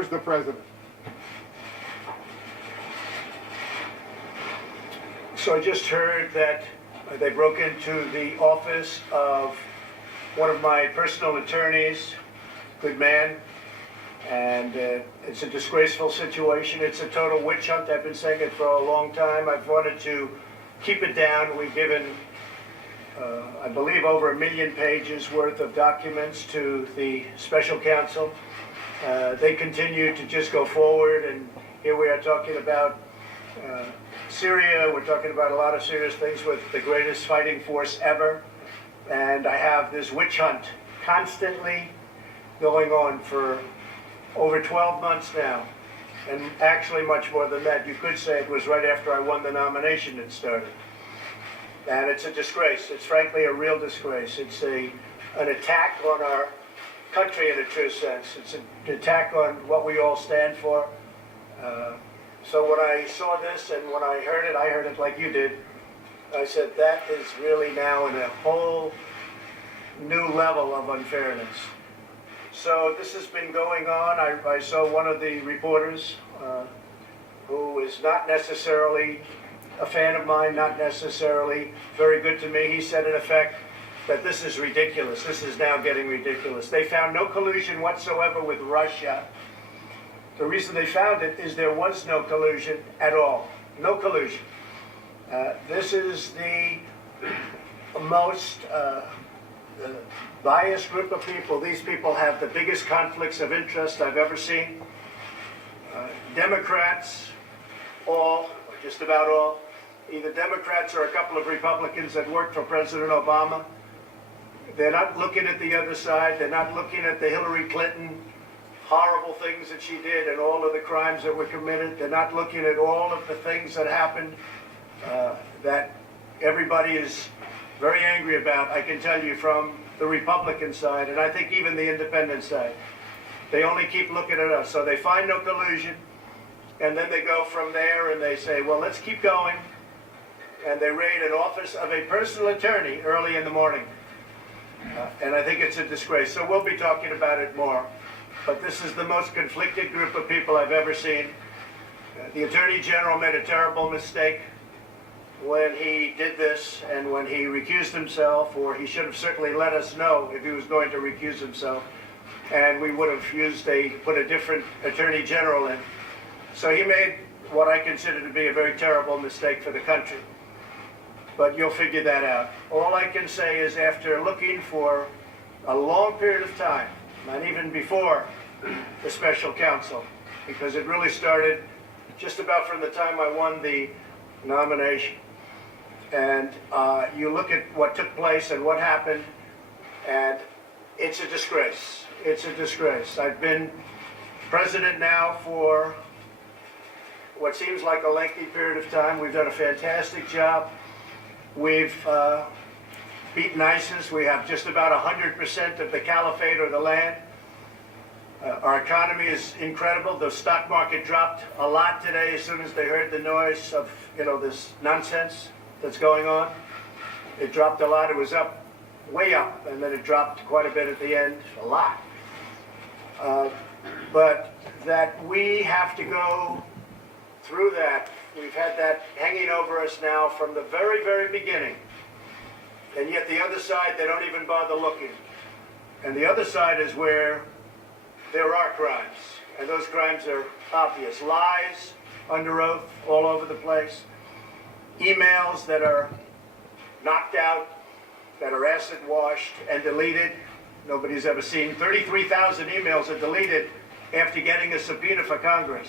Where's the president? So I just heard that they broke into the office of one of my personal attorneys, good man, and it's a disgraceful situation. It's a total witch hunt. I've been saying it for a long time. I've wanted to keep it down. We've given, I believe, over 1 million pages worth of documents to the special counsel. They continue to just go forward, and here we are talking about Syria. We're talking about a lot of serious things with the greatest fighting force ever. And I have this witch hunt constantly going on for over 12 months now. And actually much more than that. You could say it was right after I won the nomination it started. And it's a disgrace. It's frankly a real disgrace. It's an attack on our country in a true sense. It's an attack on what we all stand for. So when I saw this and when I heard it like you did, I said that is really now in a whole new level of unfairness. So this has been going on. I saw one of the reporters who is not necessarily a fan of mine, not necessarily very good to me. He said in effect that this is ridiculous. This is now getting ridiculous. They found no collusion whatsoever with Russia. The reason they found it is there was no collusion at all. No collusion. This is the most biased group of people. These people have the biggest conflicts of interest I've ever seen. Democrats, all, or just about all, either Democrats or a couple of Republicans that worked for President Obama. They're not looking at the other side. They're not looking at the Hillary Clinton horrible things that she did and all of the crimes that were committed. They're not looking at all of the things that happened that everybody is very angry about, I can tell you, from the Republican side, and I think even the independent side. They only keep looking at us. So they find no collusion, and then they go from there and they say, well, let's keep going. And they raid an office of a personal attorney early in the morning. And I think it's a disgrace. So we'll be talking about it more. But this is the most conflicted group of people I've ever seen. The Attorney General made a terrible mistake when he did this and when he recused himself, or he should have certainly let us know if he was going to recuse himself, and we would have put a different Attorney General in. So he made what I consider to be a very terrible mistake for the country. But you'll figure that out. All I can say is after looking for a long period of time, not even before the special counsel, because it really started just about from the time I won the nomination. And you look at what took place and what happened, and it's a disgrace. It's a disgrace. I've been president now for what seems like a lengthy period of time. We've done a fantastic job. We've beaten ISIS. We have just about 100% of the caliphate or the land. Our economy is incredible. The stock market dropped a lot today as soon as they heard the noise of, this nonsense that's going on. It dropped a lot. It was up, way up, and then it dropped quite a bit at the end, a lot. But that we have to go through that. We've had that hanging over us now from the very, very beginning. And yet the other side, they don't even bother looking. And the other side is where there are crimes. And those crimes are obvious. Lies under oath all over the place. Emails that are knocked out, that are acid washed and deleted. Nobody's ever seen. 33,000 emails are deleted after getting a subpoena for Congress.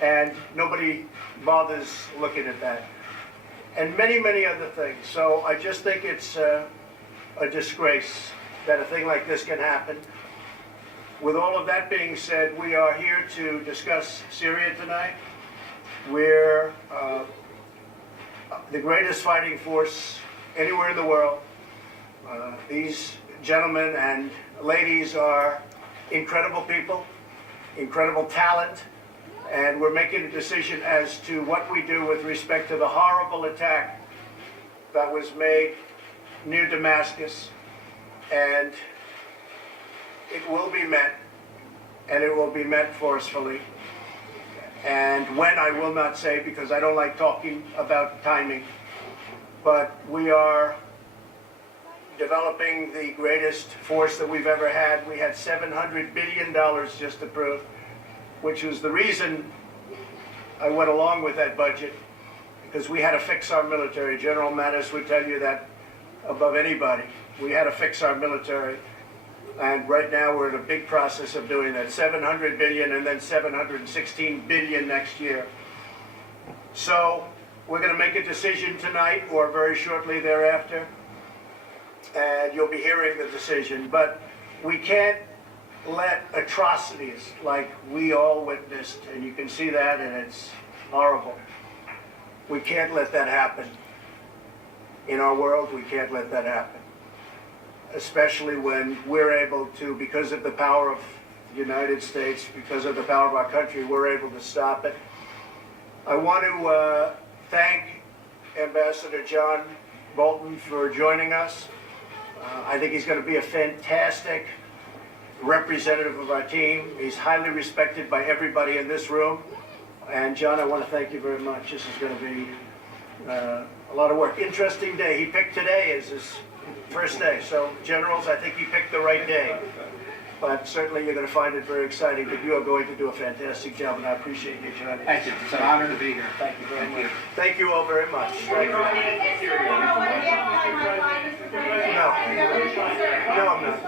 And nobody bothers looking at that. And many, many other things. So I just think it's a disgrace that a thing like this can happen. With all of that being said, we are here to discuss Syria tonight. We're the greatest fighting force anywhere in the world. These gentlemen and ladies are incredible people, incredible talent, and we're making a decision as to what we do with respect to the horrible attack that was made near Damascus. And it will be met and it will be met forcefully. And when, I will not say, because I don't like talking about timing, but we are developing the greatest force that we've ever had. We had $700 billion just approved, which was the reason I went along with that budget, because we had to fix our military. General Mattis would tell you that above anybody. We had to fix our military. And right now we're in a big process of doing that. 700 billion and then 716 billion next year. So we're going to make a decision tonight or very shortly thereafter. And you'll be hearing the decision. But we can't let atrocities like we all witnessed, and you can see that, and it's horrible. We can't let that happen. In our world, we can't let that happen. Especially when we're able to, because of the power of the United States, because of the power of our country, we're able to stop it. I want to thank Ambassador John Bolton for joining us. I think he's going to be a fantastic representative of our team. He's highly respected by everybody in this room. And John, I want to thank you very much. This is going to be a lot of work. Interesting day. He picked today as his first day. So, generals, I think he picked the right day. But certainly you're going to find it very exciting. But you are going to do a fantastic job, and I appreciate you joining us. Thank you. It's an honor to be here. Thank you very much. Thank you all very much. Thank you. No, I'm not.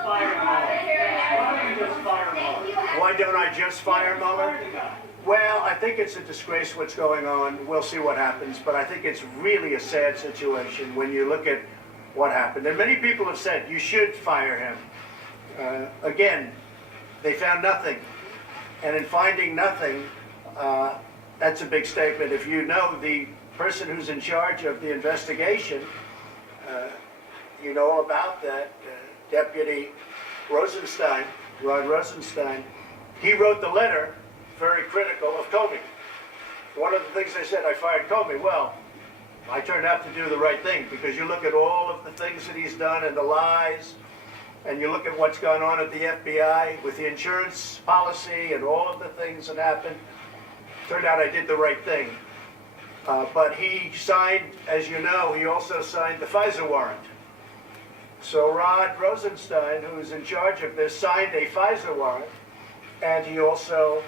Why don't I just fire Mueller? Well, I think it's a disgrace what's going on. We'll see what happens. But I think it's really a sad situation when you look at what happened. And many people have said you should fire him. Again, they found nothing. And in finding nothing, that's a big statement. If you know the person who's in charge of the investigation, you know all about that, Deputy Rosenstein, Rod Rosenstein. He wrote the letter very critical of Comey. One of the things they said, I fired Comey. Well, I turned out to do the right thing, because you look at all of the things that he's done and the lies, and you look at what's gone on at the FBI with the insurance policy and all of the things that happened. Turned out I did the right thing. But he signed, as you know, he also signed the FISA warrant. So Rod Rosenstein, who's in charge of this, signed a FISA warrant, and he also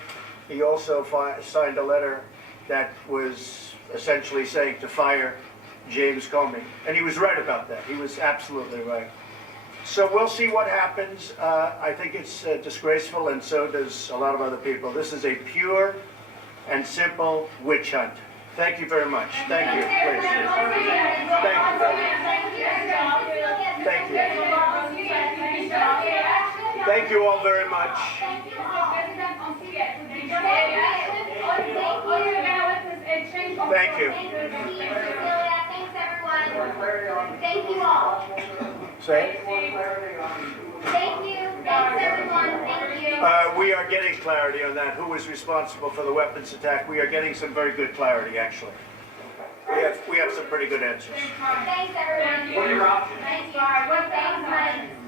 signed a letter that was essentially saying to fire James Comey. And he was right about that. He was absolutely right. So we'll see what happens. I think it's disgraceful, and so does a lot of other people. This is a pure and simple witch hunt. Thank you very much. Thank you. Please. Thank you. Thank you. Thank you all very much. Thank you. Thanks, everyone. Thank you all. Say? Thank you. Thanks, everyone. Thank you. We are getting clarity on that. Who was responsible for the weapons attack? We are getting some very good clarity, actually. We have some pretty good answers. Thanks, everyone. What are your options? Thank you.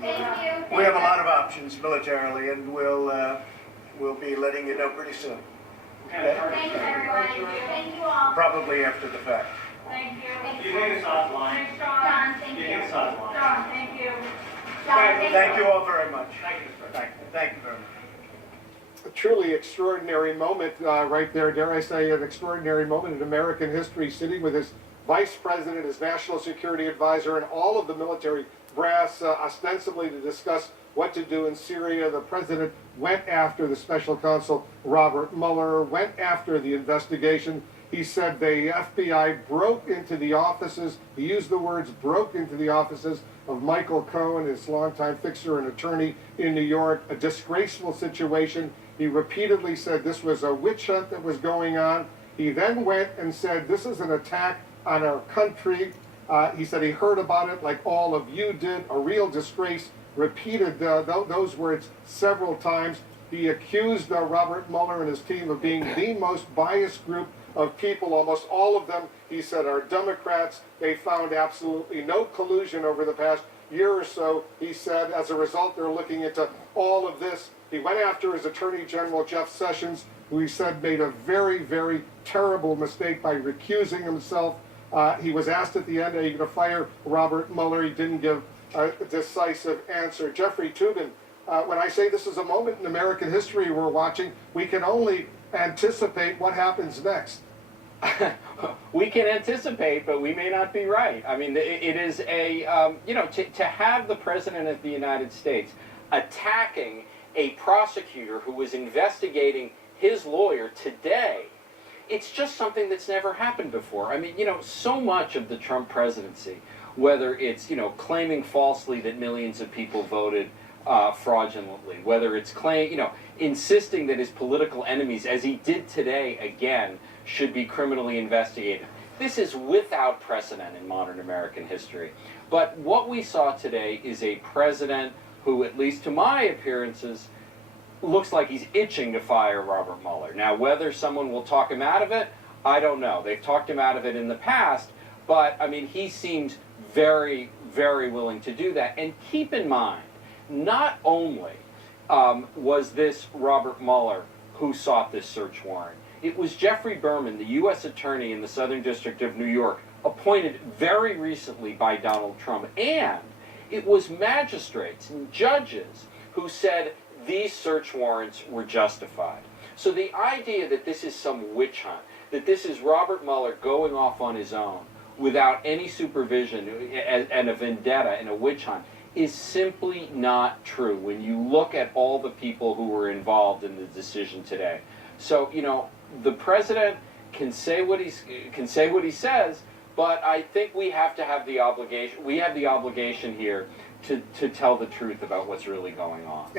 Thank you. We have a lot of options militarily, and we'll be letting you know pretty soon. Okay? Thanks, everyone. Thank you all. Probably after the fact. Thank you. Thank Do you think it's offline? John, thank Do you you. think it's offline? John, thank you. Thank you all very much. Thank you, Mr. President. Thank you very much. A truly extraordinary moment right there, dare I say, an extraordinary moment in American history, sitting with his vice president, his national security advisor, and all of the military brass, ostensibly to discuss what to do in Syria. The president went after the special counsel, Robert Mueller, went after the investigation. He said the FBI broke into the offices, he used the words broke into the offices of Michael Cohen, his longtime fixer and attorney in New York, a disgraceful situation. He repeatedly said this was a witch hunt that was going on. He then went and said this is an attack on our country. He said he heard about it like all of you did, a real disgrace, repeated those words several times. He accused Robert Mueller and his team of being the most biased group of people. Almost all of them, he said, are Democrats. They found absolutely no collusion over the past year or so. He said, as a result, they're looking into all of this. He went after his Attorney General, Jeff Sessions, who he said made a very, very terrible mistake by recusing himself. He was asked at the end, are you going to fire Robert Mueller? He didn't give a decisive answer. Jeffrey Toobin, when I say this is a moment in American history we're watching, we can only anticipate what happens next. We can anticipate, but we may not be right. I mean, it is a, to have the President of the United States attacking a prosecutor who was investigating his lawyer today, it's just something that's never happened before. I mean, so much of the Trump presidency, whether it's, claiming falsely that millions of people voted fraudulently, whether it's insisting that his political enemies, as he did today again, should be criminally investigated. This is without precedent in modern American history. But what we saw today is a president who, at least to my appearances, looks like he's itching to fire Robert Mueller. Now, whether someone will talk him out of it, I don't know. They've talked him out of it in the past, but, I mean, he seems very, very willing to do that. And keep in mind, not only was this Robert Mueller who sought this search warrant, it was Jeffrey Berman, the U.S. Attorney in the Southern District of New York, appointed very recently by Donald Trump. And it was magistrates and judges who said these search warrants were justified. So the idea that this is some witch hunt, that this is Robert Mueller going off on his own without any supervision and a vendetta and a witch hunt is simply not true when you look at all the people who were involved in the decision today. So, the president can say what he says, but I think we have to have the obligation. We have the obligation here to tell the truth about what's really going on.